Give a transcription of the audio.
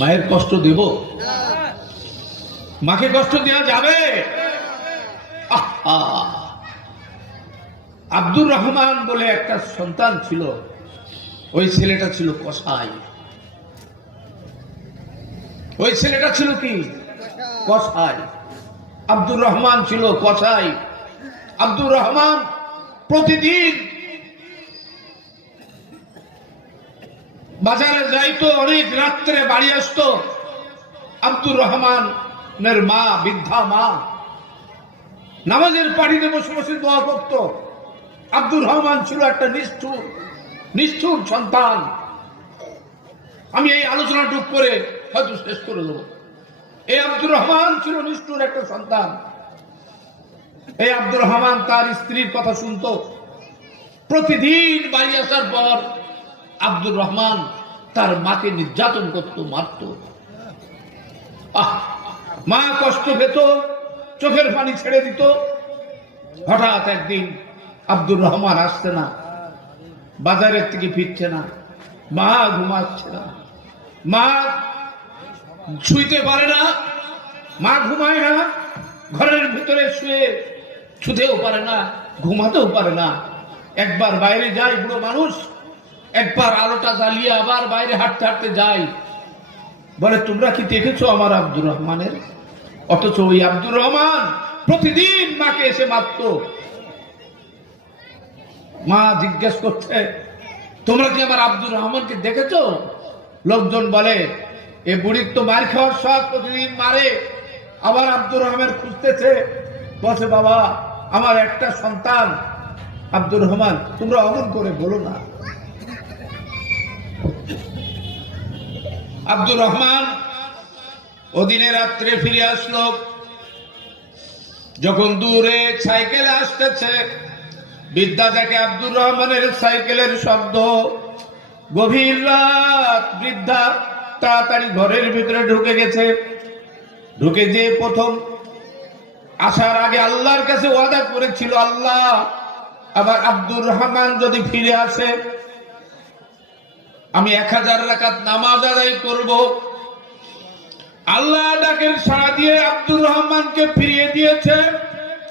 মায়ের কষ্ট দেব? মাকে কষ্ট দেওয়া যাবে? আব্দুর রহমান বলে একটা সন্তান ছিল, ওই ছেলেটা ছিল কসাই। ওই ছেলেটা ছিল কি? কসাই। আব্দুর রহমান ছিল কসাই। আব্দুর রহমান প্রতিদিন বাজারে যাইতো, অনেক রাত্রে বাড়ি আসতো। আব্দুর রহমানের মা, বৃদ্ধা মা, নামাজের পাড়িতে বসে বসে দোয়া করত। আব্দুর রহমান ছিল একটা নিষ্ঠুর সন্তান। আমি এই আলোচনাটুক করে হয়তো শেষ করে দেবো। এই আব্দুর রহমান ছিল নিষ্ঠুর একটা সন্তান। এই আব্দুর রহমান তার স্ত্রীর কথা শুনতো। প্রতিদিন বাড়ি আসার পর আব্দুর রহমান তার মাকে নির্যাতন করত, মারত। মা কষ্ট পেত, চোখের পানি ছেড়ে দিত। হঠাৎ একদিন আব্দুর রহমান আসছে না, বাজারের থেকে ফিরছে না, মা ঘুমাচ্ছে না, মা শুইতে পারে না, মা ঘুমায় না, ঘরের ভিতরে শুয়ে ছুতেও পারে না, ঘুমাতেও পারে না। একবার বাইরে যায় বুড়ো মানুষ, একবার আলোটা জ্বালিয়ে আবার বাইরে হাঁটতে হাঁটতে যায়। বলে, তোমরা কি দেখেছো আমার আব্দুর রহমানের? অথচ ওই আব্দুর রহমান প্রতিদিন মাকে এসে মারত। মা জিজ্ঞেস করছে, তোমরা কি আমার আব্দুর রহমানকে দেখেছো? লোকজন বলে, এ বুড়ির তো মার খাওয়ার শখ, প্রতিদিন মারে। আবার আব্দুর রহমান খুঁজতেছে। বলছে, বাবা, আমার একটা সন্তান আব্দুর রহমান, তোমরা অমন করে বলো না। আব্দুর রহমান ওদিনে রাত্রে ফিরে আসলো। যখন দূরে সাইকেল আসতেছে, বৃদ্ধা দেখে আব্দুর রহমানের সাইকেলের শব্দ। গভীর রাত, বৃদ্ধা তাড়াতাড়ি ঘরের ভিতরে ঢুকে গেছে। ঢুকে যে প্রথম আসার আগে আল্লাহর কাছে ওয়াদা করেছিল, আল্লাহ, আবার আব্দুর রহমান যদি ফিরে আসে, আমি 1000 রাকাত নামাজ আদায় করব। আল্লাহ ডাকের সাড়া দিয়ে আব্দুর রহমানকে ফিরিয়ে দিয়েছে।